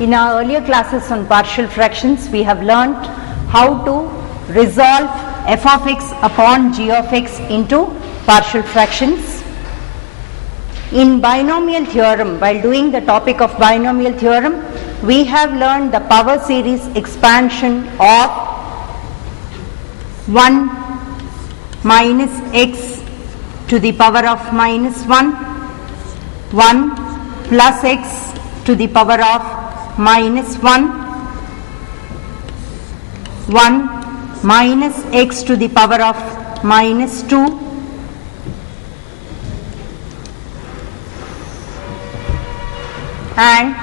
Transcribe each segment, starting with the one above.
In our earlier classes on partial fractions, we have learnt how to resolve f of x upon g of x into partial fractions. In binomial theorem, while doing the topic of binomial theorem, we have learned the power series expansion of 1 minus x to the power of minus 1, 1 plus x to the power of minus 1, 1 minus x to the power of minus 2, and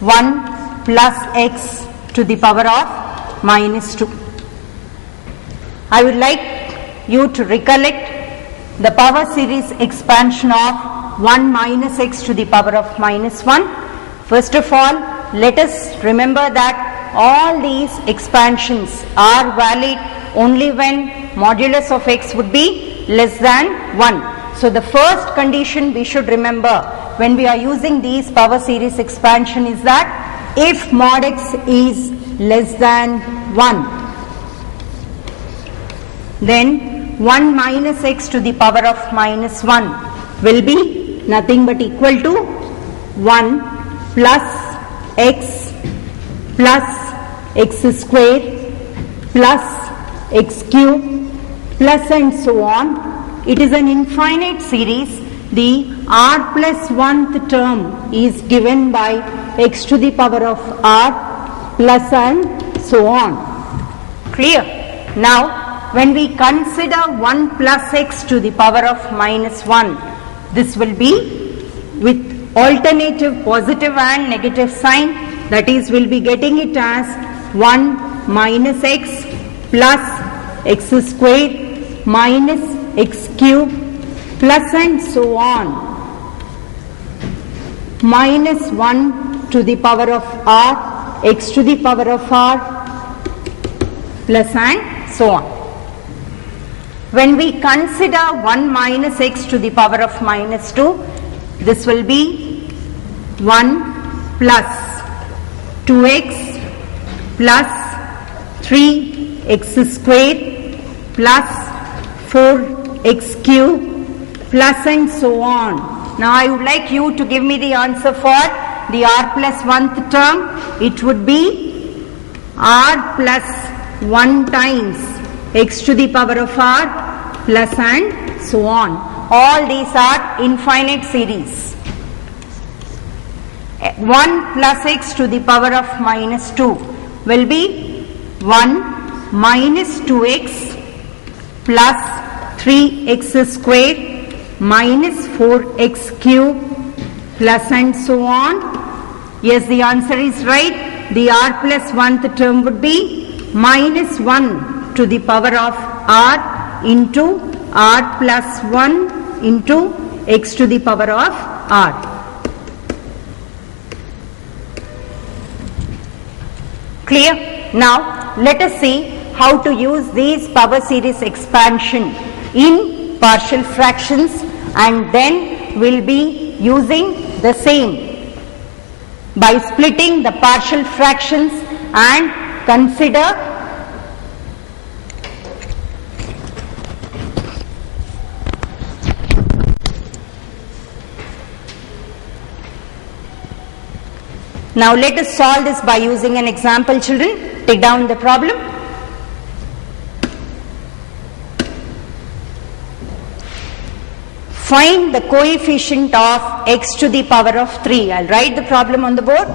1 plus x to the power of minus 2. I would like you to recollect the power series expansion of 1 minus x to the power of minus 1. First of all, let us remember that all these expansions are valid only when modulus of x would be less than 1. So the first condition we should remember when we are using these power series expansion is that if mod x is less than 1, then 1 minus x to the power of minus 1 will be nothing but equal to 1 plus x square plus x cube plus and so on. It is an infinite series. The r plus 1th term is given by x to the power of r plus and so on. Clear? Now, when we consider 1 plus x to the power of minus 1, this will be with alternative positive and negative sign. That is, we'll be getting it as 1 minus x plus x square minus x cube plus and so on, minus 1 to the power of r, x to the power of r plus and so on. When we consider 1 minus x to the power of minus 2, this will be 1 plus 2x plus 3x square plus 4x cube plus and so on. Now I would like you to give me the answer for the r plus 1th term. It would be r plus 1 times x to the power of r plus and so on. All these are infinite series. 1 plus x to the power of minus 2 will be 1 minus 2x plus 3x square minus 4x cube plus and so on. Yes, the answer is right. The r plus 1th term would be minus 1 to the power of r into r plus 1 into x to the power of r. Clear? Now let us see how to use these power series expansion in partial fractions, and then we'll be using the same by splitting the partial fractions and consider Now let us solve this by using an example, children. Take down the problem. Find the coefficient of x to the power of 3. I'll write the problem on the board.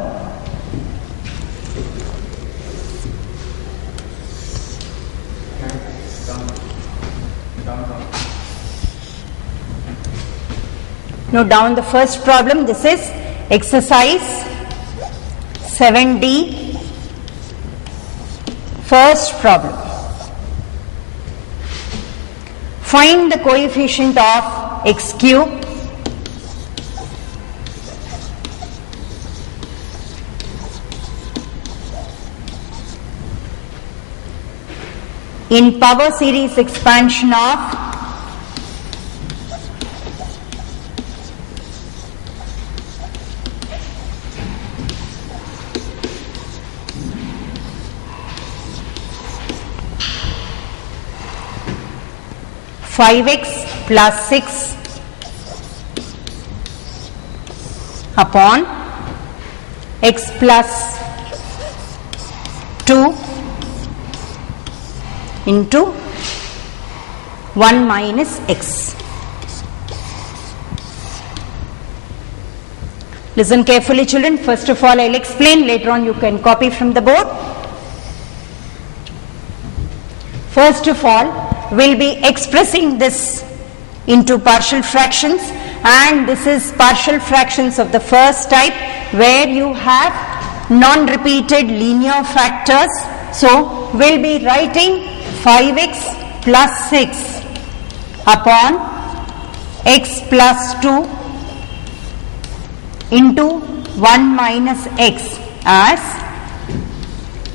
Note down the first problem. This is exercise 7D, first problem. Find the coefficient of x cube in power series expansion of 5x plus 6 upon x plus 2 into 1 minus x. Listen carefully, children. First of all, I will explain. Later on, you can copy from the board. First of all, we will be expressing this into partial fractions, and this is partial fractions of the first type where you have non-repeated linear factors. So, we will be writing 5x plus 6 upon x plus 2 into 1 minus x as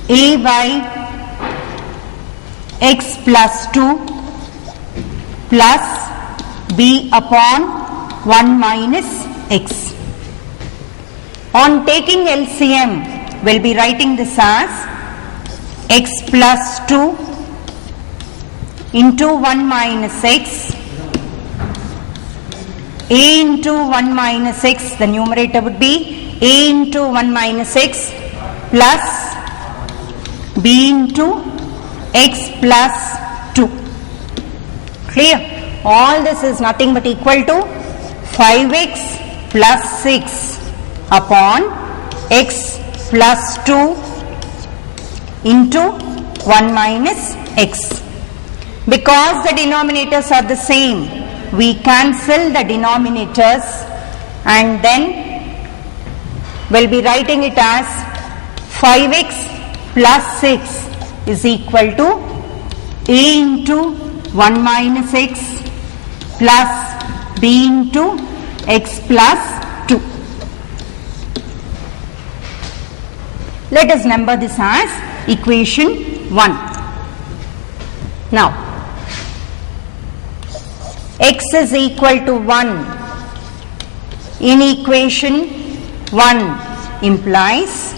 a by x plus 2 plus b upon 1 minus x. On taking LCM, we will be writing this as x plus 2 into 1 minus x, a into 1 minus x, the numerator would be a into 1 minus x plus b into x plus 2. Clear? All this is nothing but equal to 5x plus 6 upon x plus 2 into 1 minus x. Because the denominators are the same, we cancel the denominators and then we'll be writing it as 5x plus 6 is equal to a into 1 minus x plus b into x plus 2. Let us number this as equation 1. Now, x is equal to 1 in equation 1 implies,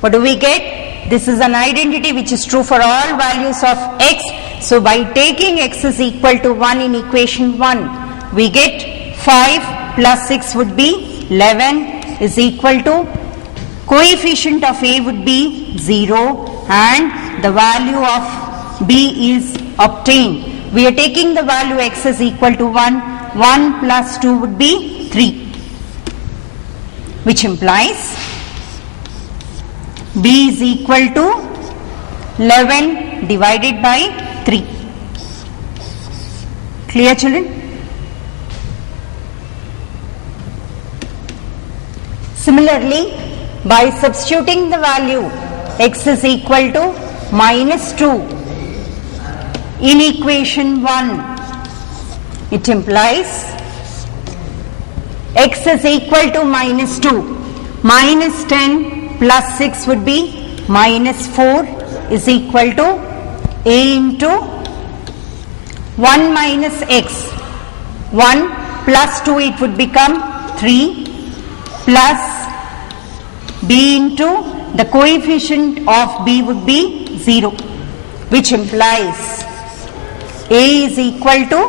what do we get? This is an identity which is true for all values of x. So, by taking x is equal to 1 in equation 1, we get 5 plus 6 would be 11 is equal to coefficient of a would be 0 and the value of b is obtained. We are taking the value x is equal to 1, 1 plus 2 would be 3, which implies b is equal to 11 divided by 3. Clear, children? Similarly, by substituting the value x is equal to minus 2 in equation 1, it implies x is equal to minus 2. Minus 10 plus 6 would be minus 4 is equal to a into 1 minus x. 1 plus 2 it would become 3 plus b into the coefficient of b would be 0, which implies a is equal to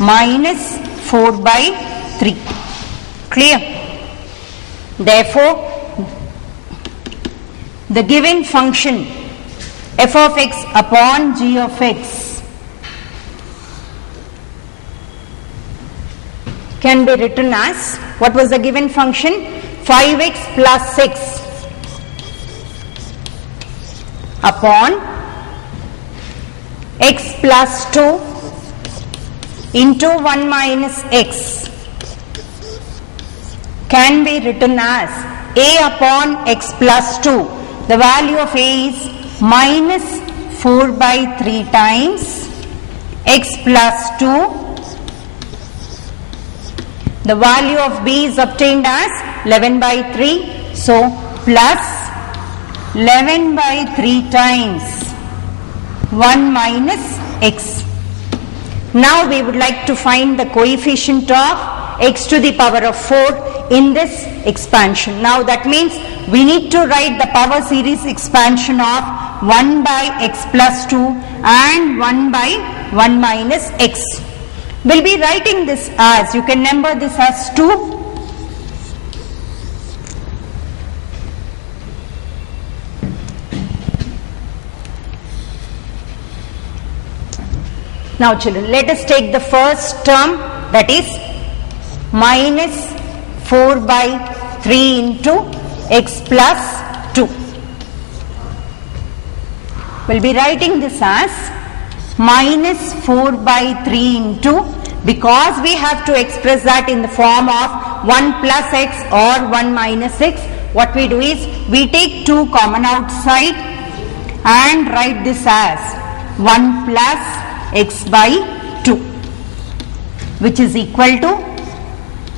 minus 4 by 3. Clear? Therefore, the given function f of x upon g of x can be written as, what was the given function? 5x plus 6 upon x plus 2 into 1 minus x can be written as a upon x plus 2. The value of a is minus 4 by 3 times x plus 2. The value of b is obtained as 11 by 3. So, plus 11 by 3 times 1 minus x. Now, we would like to find the coefficient of x to the power of 4 in this expansion. Now, that means we need to write the power series expansion of 1 by x plus 2 and 1 by 1 minus x. We'll be writing this as, you can number this as 2. Now children, let us take the first term, that is minus 4 by 3 into x plus 2. We'll be writing this as minus 4 by 3 into, because we have to express that in the form of 1 plus x or 1 minus x, what we do is we take 2 common outside and write this as 1 plus x by 2, which is equal to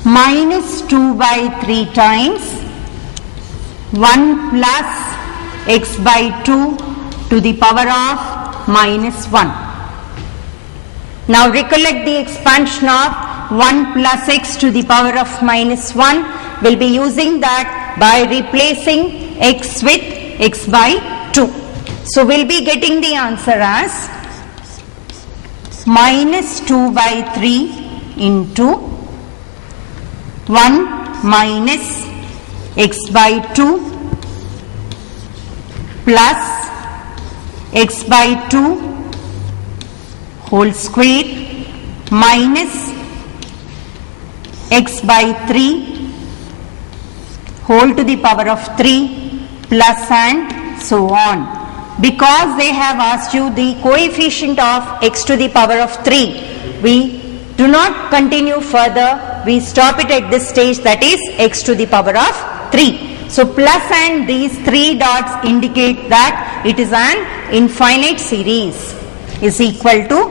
minus 2 by 3 times 1 plus x by 2 to the power of minus 1. Now recollect the expansion of 1 plus x to the power of minus 1. We'll be using that by replacing x with x by 2. So we'll be getting the answer as minus 2 by 3 into 1 minus x by 2 plus x by 2 whole square minus x by 3 whole to the power of 3 plus and so on. Because they have asked you the coefficient of x to the power of 3, we do not continue further, we stop it at this stage, that is x to the power of 3. So plus and these 3 dots indicate that it is an infinite series, is equal to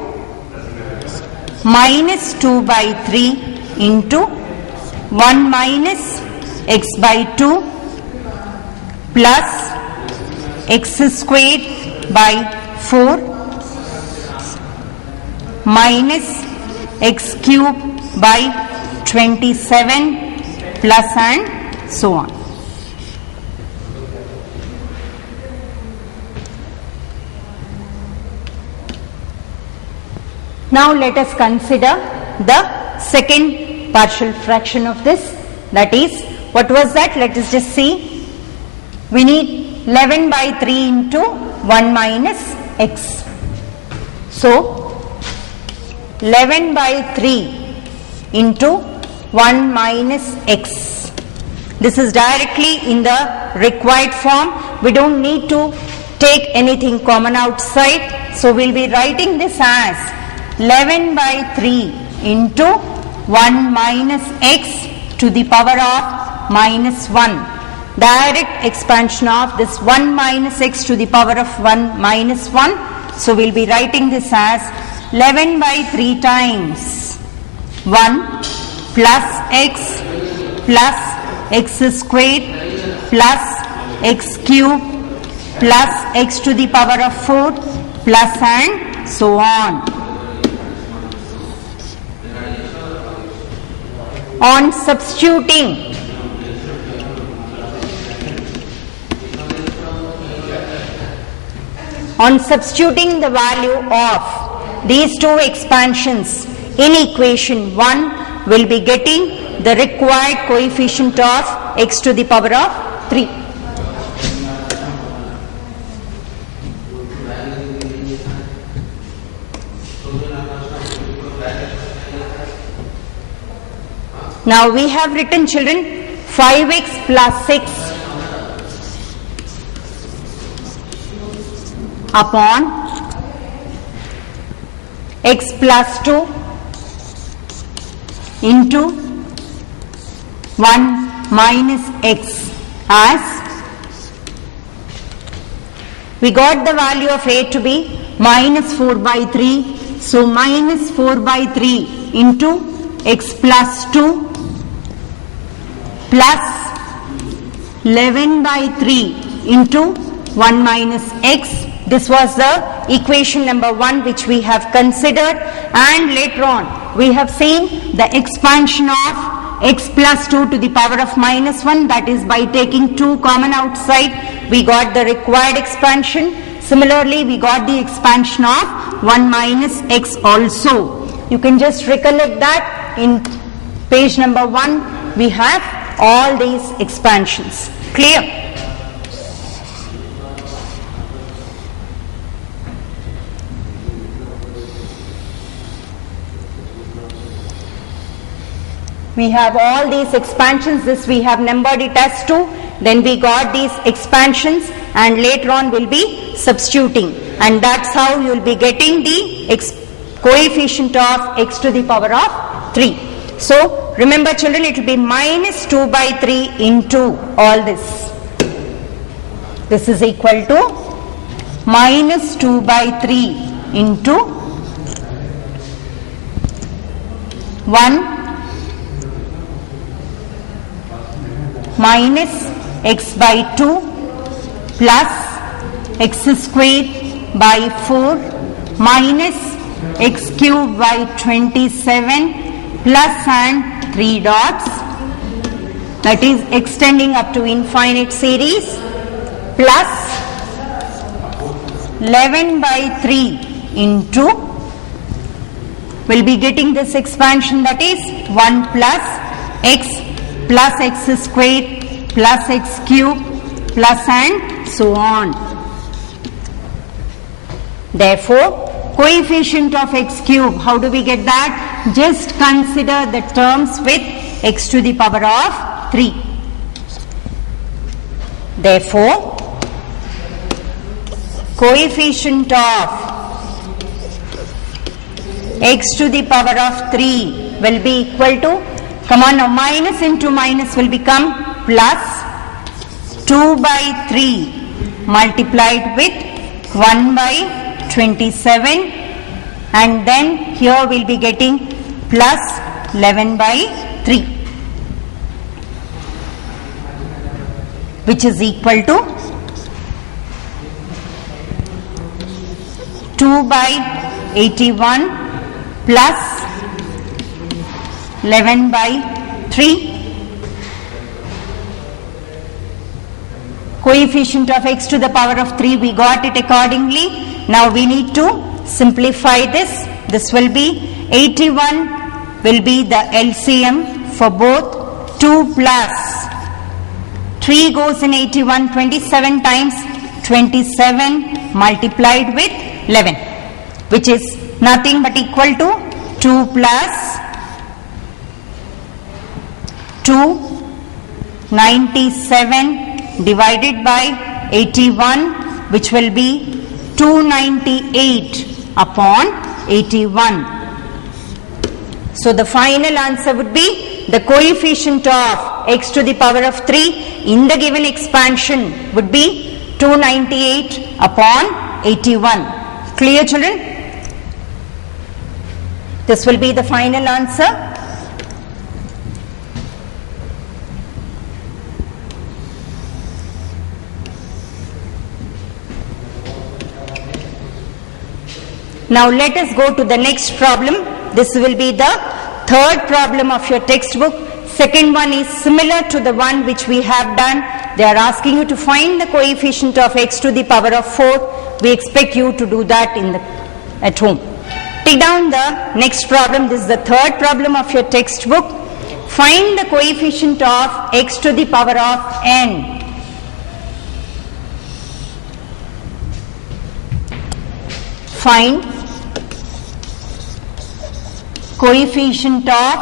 minus 2 by 3 into 1 minus x by 2 plus x squared by 4 minus x cube by 27 plus and so on. Now let us consider the second partial fraction of this, that is, what was that? Let us just see. We need 11 by 3 into 1 minus x. So 11 by 3 into 1 minus x. This is directly in the required form. We don't need to take anything common outside. So we'll be writing this as 11 by 3 into 1 minus x to the power of minus 1. Direct expansion of this 1 minus x to the power of 1 minus 1. So we'll be writing this as 11 by 3 times 1 plus x squared plus x cube plus x to the power of 4 plus and so on. On substituting the value of these two expansions in equation 1, will be getting the required coefficient of x to the power of 3. Now we have written, children, 5x plus 6 upon x plus 2 into 1 minus x, as we got the value of a to be minus 4 by 3. So minus 4 by 3 into x plus 2 plus 11 by 3 into 1 minus x. This was the equation number 1 which we have considered, and later on we have seen the expansion of x plus 2 to the power of minus 1, that is by taking 2 common outside we got the required expansion. Similarly, we got the expansion of 1 minus x also. You can just recollect that in page number 1 we have all these expansions. Clear? We have all these expansions. This we have numbered it as 2. Then we got these expansions and later on we'll be substituting. And that's how you'll be getting the coefficient of x to the power of 3. So remember children, it will be minus 2 by 3 into all this. This is equal to minus 2 by 3 into 1 minus x by 2 plus x squared by 4 minus x cubed by 27 plus and 3 dots, that is extending up to infinite series, plus 11 by 3 into, we'll be getting this expansion, that is 1 plus x squared plus x cubed plus and so on. Therefore, coefficient of x cube, how do we get that? Just consider the terms with x to the power of 3. Therefore, coefficient of x to the power of 3 will be equal to, come on now, minus into minus will become plus 2 by 3 multiplied with 1 by 27, and then here we'll be getting plus 11 by 3, which is equal to 2 by 81 plus 11 by 3. Coefficient of x to the power of 3, we got it accordingly. Now we need to simplify this. This will be 81 will be the LCM for both. 2 plus 3 goes in 81, 27 times 27 multiplied with 11, which is nothing but equal to 2 plus 297 divided by 81, which will be 298 upon 81. So the final answer would be the coefficient of x to the power of 3 in the given expansion would be 298 upon 81. Clear children? This will be the final answer. Now let us go to the next problem. This will be the third problem of your textbook. Second one is similar to the one which we have done. They are asking you to find the coefficient of x to the power of 4. We expect you to do that at home. Take down the next problem. This is the third problem of your textbook. Find the coefficient of x to the power of n. Find coefficient of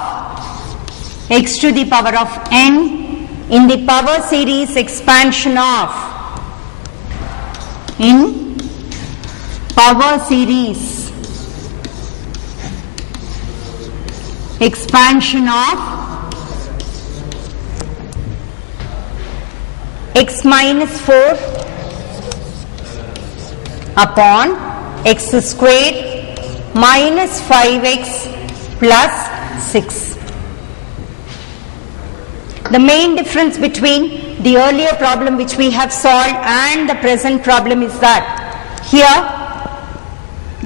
x to the power of n in the power series expansion of, in power series expansion of x minus 4 upon x squared minus 5x plus 6. The main difference between the earlier problem which we have solved and the present problem is that here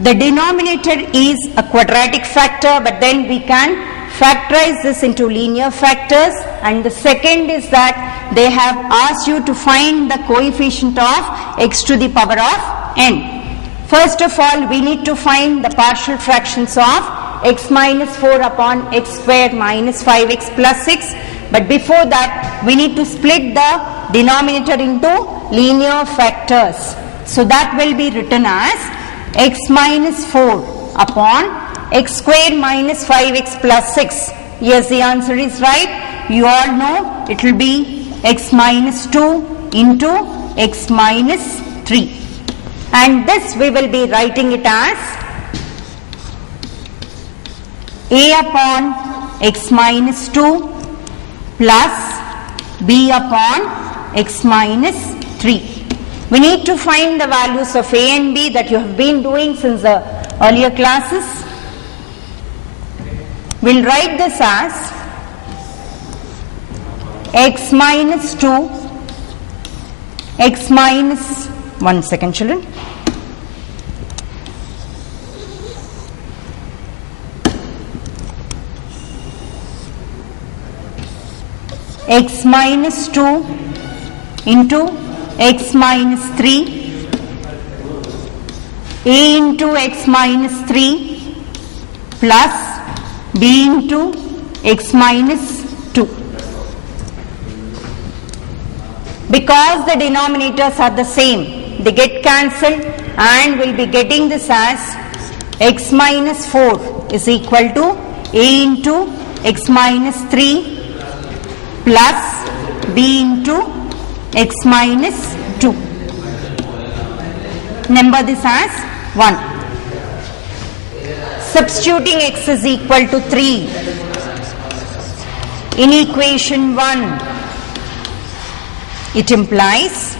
the denominator is a quadratic factor, but then we can factorize this into linear factors, and the second is that they have asked you to find the coefficient of x to the power of n. First of all, we need to find the partial fractions of x minus 4 upon x squared minus 5x plus 6. But before that, we need to split the denominator into linear factors. So that will be written as x minus 4 upon x squared minus 5x plus 6. Yes, the answer is right. You all know it will be x minus 2 into x minus 3. And this we will be writing it as a upon x minus 2 plus b upon x minus 3. We need to find the values of a and b that you have been doing since the earlier classes. We'll write this as x minus 2, x minus, 1 second children, x minus 2 into x minus 3, a into x minus 3 plus b into x minus 2. Because the denominators are the same, they get cancelled and we'll be getting this as x minus 4 is equal to a into x minus 3 plus b into x minus 2. Number this as 1. Substituting x is equal to 3 in equation 1, it implies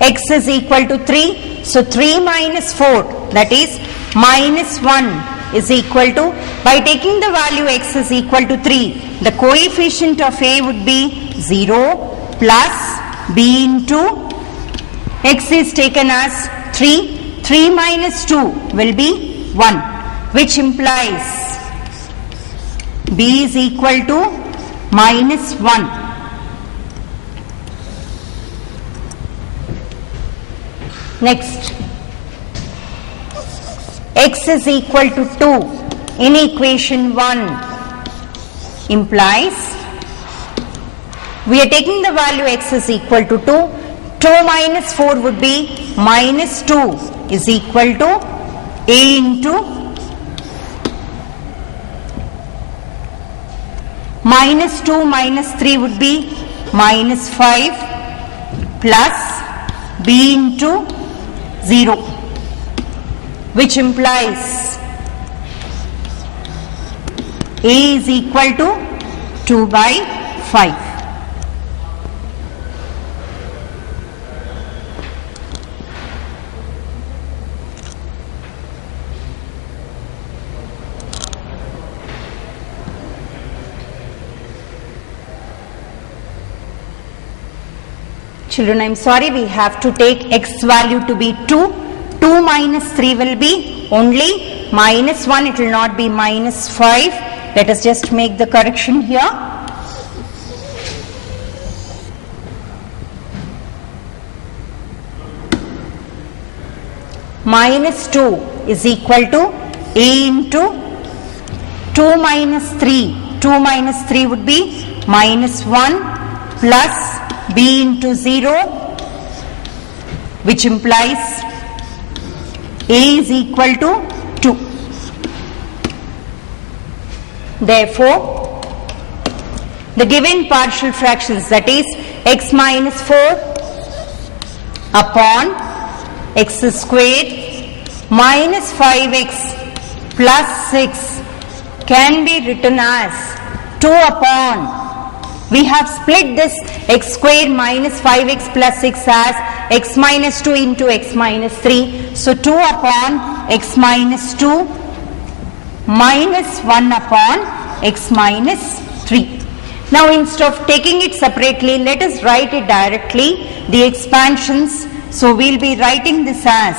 x is equal to 3. So 3 minus 4, that is minus 1, is equal to, by taking the value x is equal to 3, the coefficient of a would be 0 plus b into x is taken as 3. 3 minus 2 will be 1, which implies b is equal to minus 1. Next, x is equal to 2 in equation 1 implies we are taking the value x is equal to 2. 2 minus 4 would be minus 2 is equal to a into minus 2 minus 3 would be minus 5 plus b into 0, which implies a is equal to 2 by 5. Children, I am sorry, we have to take x value to be 2. 2 minus 3 will be only minus 1, it will not be minus 5. Let us just make the correction here. Minus 2 is equal to a into 2 minus 3. 2 minus 3 would be minus 1 plus b into 0, which implies a is equal to 2. Therefore, the given partial fractions, that is x minus 4 upon x squared minus 5x plus 6 can be written as 2 upon, we have split this x squared minus 5x plus 6 as x minus 2 into x minus 3. So 2 upon x minus 2 minus 1 upon x minus 3. Now instead of taking it separately, let us write it directly, the expansions. So we will be writing this as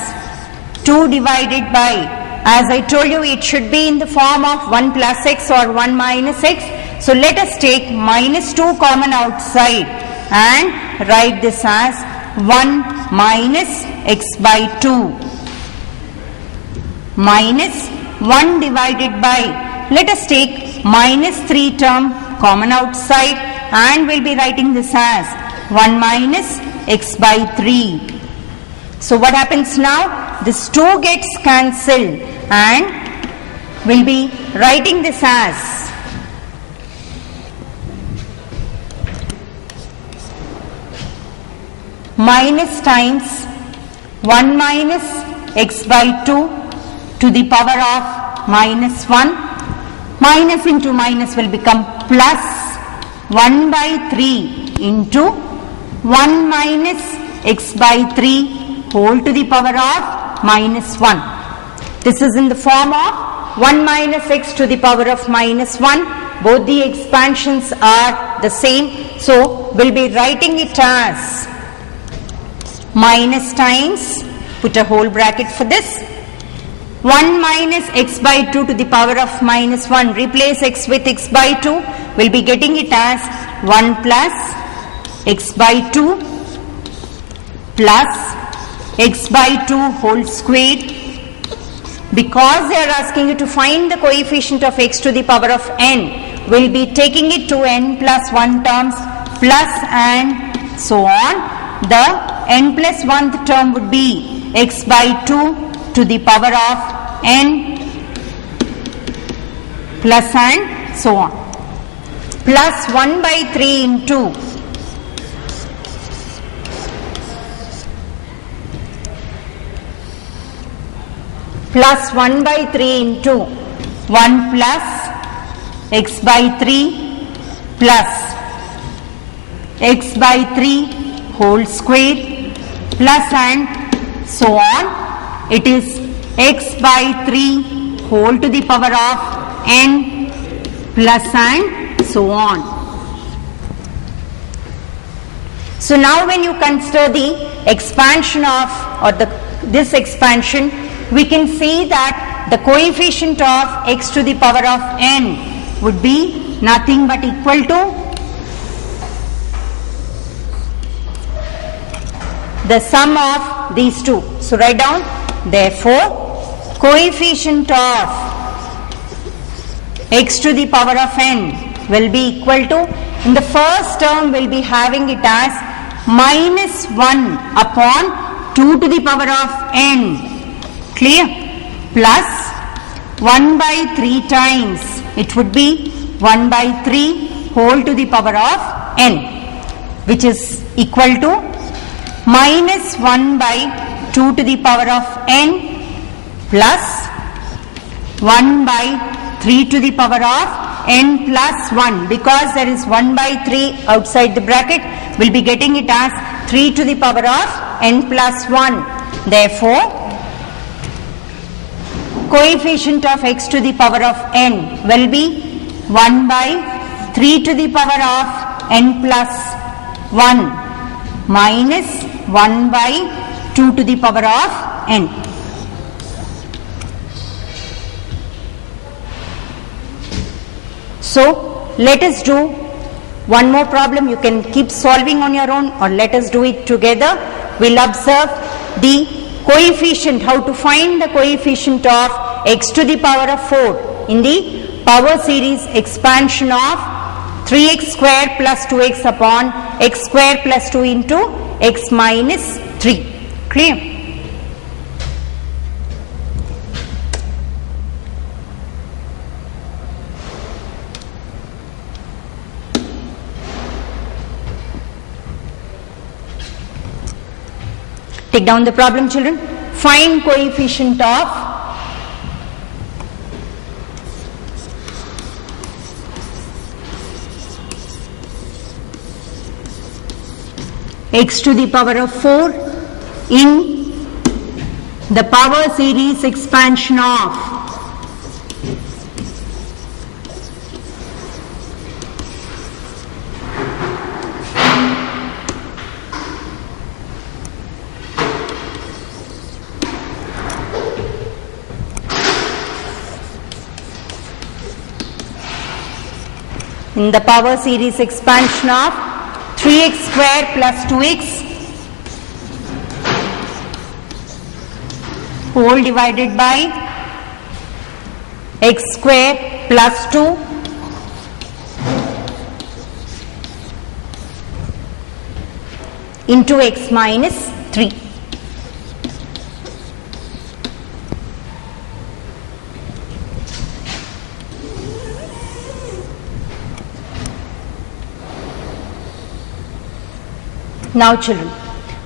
2 divided by, as I told you, it should be in the form of 1 plus x or 1 minus x. So let us take minus 2 common outside and write this as 1 minus x by 2 minus 1 divided by, let us take minus 3 term common outside and we'll be writing this as 1 minus x by 3. So what happens now? This 2 gets cancelled and we'll be writing this as minus times 1 minus x by 2 to the power of minus 1. Minus into minus will become plus 1 by 3 into 1 minus x by 3 whole to the power of minus 1. This is in the form of 1 minus x to the power of minus 1. Both the expansions are the same. So, we'll be writing it as minus times, put a whole bracket for this, 1 minus x by 2 to the power of minus 1. Replace x with x by 2. We'll be getting it as 1 plus x by 2 plus x by 2 whole squared. Because they are asking you to find the coefficient of x to the power of n, we'll be taking it to n plus 1 terms plus and so on. The n plus 1th term would be x by 2 to the power of n plus and so on, plus 1 by 3 into plus 1 by 3 into 1 plus x by 3 plus x by 3 whole square plus and so on. It is x by 3 whole to the power of n plus and so on. So now when you consider the expansion of this expansion, we can see that the coefficient of x to the power of n would be nothing but equal to the sum of these two. So write down, therefore coefficient of x to the power of n will be equal to, in the first term we'll be having it as minus 1 upon 2 to the power of n, clear, plus 1 by 3 times, it would be 1 by 3 whole to the power of n, which is equal to minus 1 by 2 to the power of n plus 1 by 3 to the power of n plus 1. Because there is 1 by 3 outside the bracket, we'll be getting it as 3 to the power of n plus 1. Therefore, coefficient of x to the power of n will be 1 by 3 to the power of n plus 1 minus 1 by 2 to the power of n. So, let us do one more problem. You can keep solving on your own or let us do it together. We'll observe the coefficient, how to find the coefficient of x to the power of 4 in the power series expansion of 3x square plus 2x upon x square plus 2 into x minus 3. Clear? Take down the problem, children. Find coefficient of x to the power of 4 in the power series expansion of power series expansion of 3x square plus 2x whole divided by x square plus 2 into x minus 3. Now children,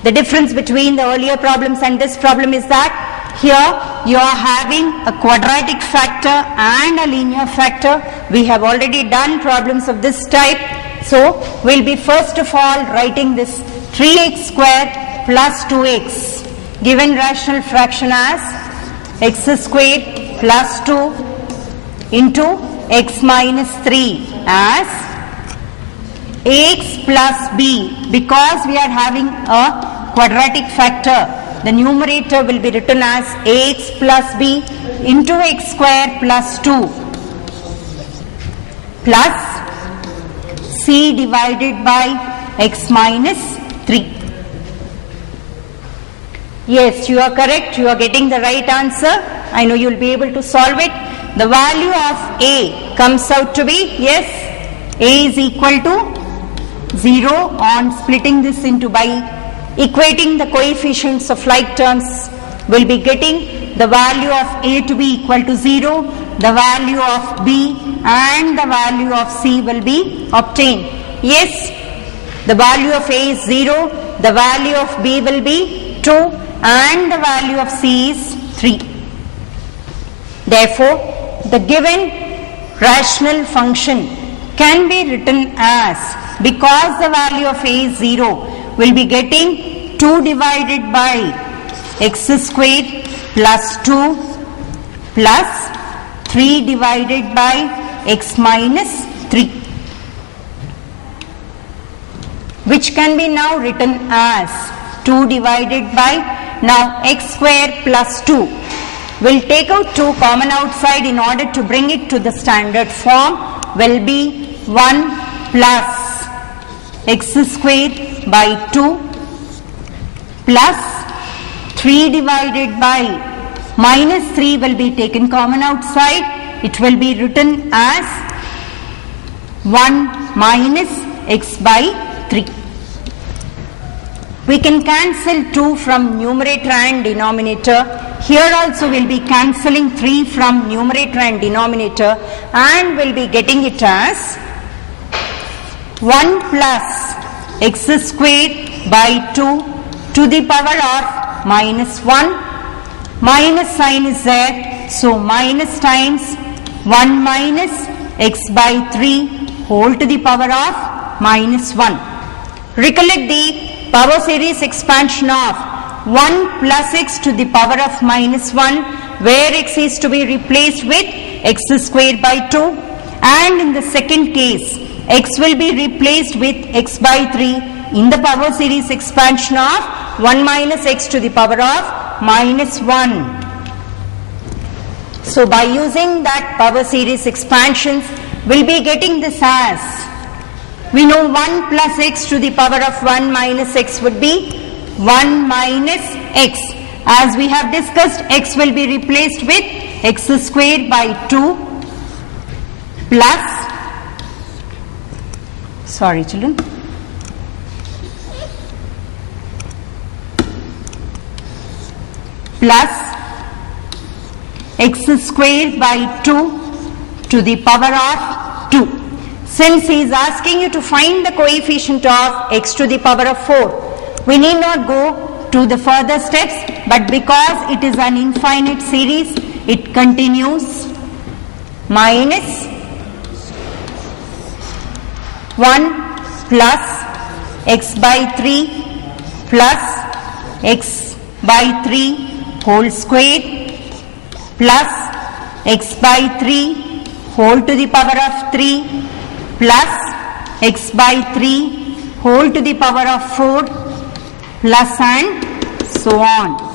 the difference between the earlier problems and this problem is that here you are having a quadratic factor and a linear factor. We have already done problems of this type. So we'll be first of all writing this 3x square plus 2x given rational fraction as x squared plus 2 into x minus 3 as ax plus b. Because we are having a quadratic factor, the numerator will be written as ax plus b into x square plus 2 plus c divided by x minus 3. Yes, you are correct. You are getting the right answer. I know you will be able to solve it. The value of a comes out to be, yes, a is equal to 0 on splitting this into by equating the coefficients of like terms. Will be getting the value of a to be equal to 0, the value of b and the value of c will be obtained. Yes, the value of a is 0, the value of b will be 2 and the value of c is 3. Therefore, the given rational function can be written as, because the value of a is 0, will be getting 2 divided by x squared plus 2 plus 3 divided by x minus 3, which can be now written as 2 divided by, now x square plus 2. We'll take out 2 common outside in order to bring it to the standard form, will be 1 plus x squared by 2 plus 3 divided by minus 3 will be taken common outside. It will be written as 1 minus x by 3. We can cancel 2 from numerator and denominator. Here also we will be cancelling 3 from numerator and denominator and will be getting it as 1 plus x squared by 2 to the power of minus 1. Minus sign is there, so minus times 1 minus x by 3 whole to the power of minus 1. Recollect the power series expansion of 1 plus x to the power of minus 1, where x is to be replaced with x squared by 2, and in the second case x will be replaced with x by 3 in the power series expansion of 1 minus x to the power of minus 1. So by using that power series expansions, we'll be getting this as, we know 1 plus x to the power of 1 minus x would be 1 minus x. As we have discussed, x will be replaced with x squared by 2 plus, sorry children, plus x squared by 2 to the power of 2. Since he is asking you to find the coefficient of x to the power of 4, we need not go to the further steps, but because it is an infinite series, it continues minus 1 plus x by 3 plus x by 3 whole squared plus x by 3 whole to the power of 3 plus x by 3 whole to the power of 4 plus and so on.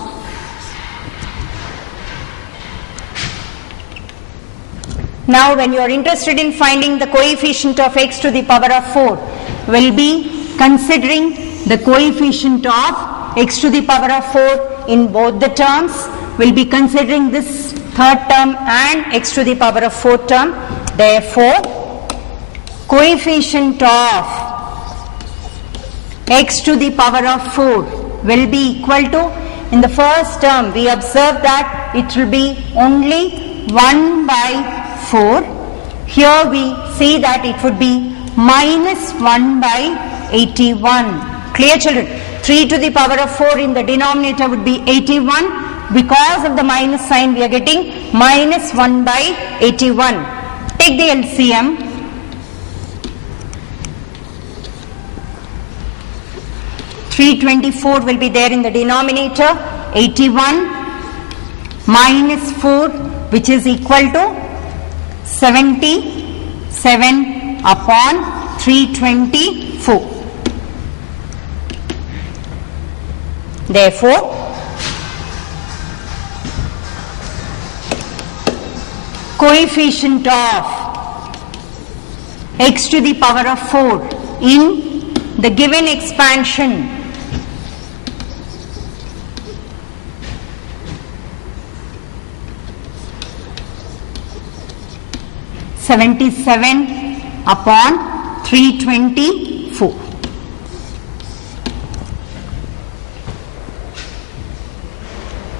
Now when you are interested in finding the coefficient of x to the power of 4, we'll be considering the coefficient of x to the power of 4 in both the terms. we'll be considering this third term and x to the power of 4 term. Therefore, coefficient of x to the power of 4 will be equal to, in the first term we observe that it will be only 1 by 4. Here we see that it would be minus 1 by 81. Clear, children? 3 to the power of 4 in the denominator would be 81. Because of the minus sign we are getting minus 1 by 81. Take the LCM. $324 will be there in the denominator. 81 minus 4, which is equal to 77 upon 324. Therefore, coefficient of x to the power of 4 in the given expansion (77 upon 324).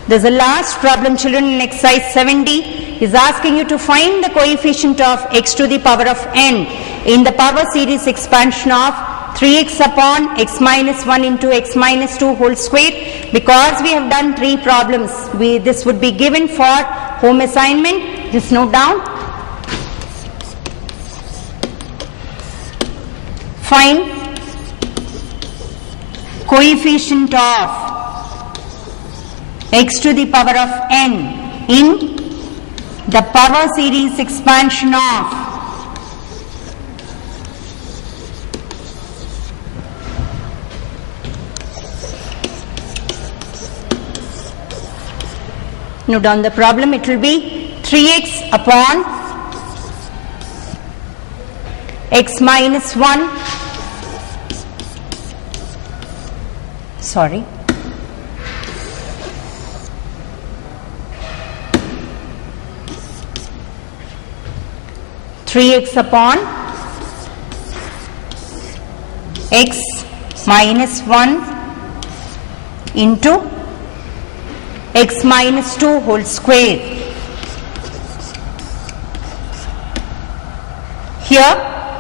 There's a last problem, children, in exercise 70 is asking you to find the coefficient of x to the power of n in the power series expansion of 3x upon x minus 1 into x minus 2 whole square. Because we have done 3 problems, this would be given for home assignment. Just note down. Find coefficient of x to the power of n in the power series expansion of note down the problem. It will be 3x upon x minus 1 3x upon x minus 1 into x minus 2 whole square. Here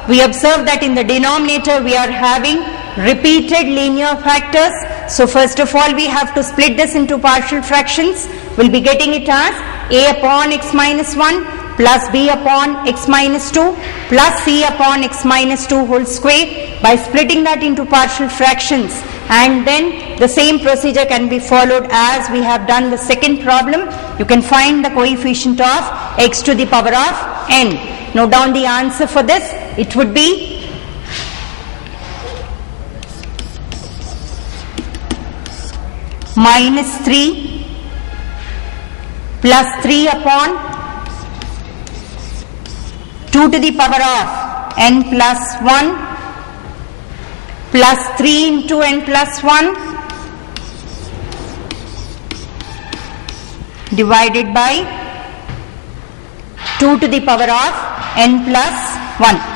we observe that in the denominator we are having repeated linear factors. So first of all we have to split this into partial fractions. We'll be getting it as a upon x minus 1 plus b upon x minus 2 plus c upon x minus 2 whole square. By splitting that into partial fractions, and then the same procedure can be followed as we have done the second problem. You can find the coefficient of x to the power of n. Note down the answer for this. It would be minus 3 plus 3 upon 2 to the power of n plus 1 plus 3 into n plus 1 divided by 2 to the power of n plus 1.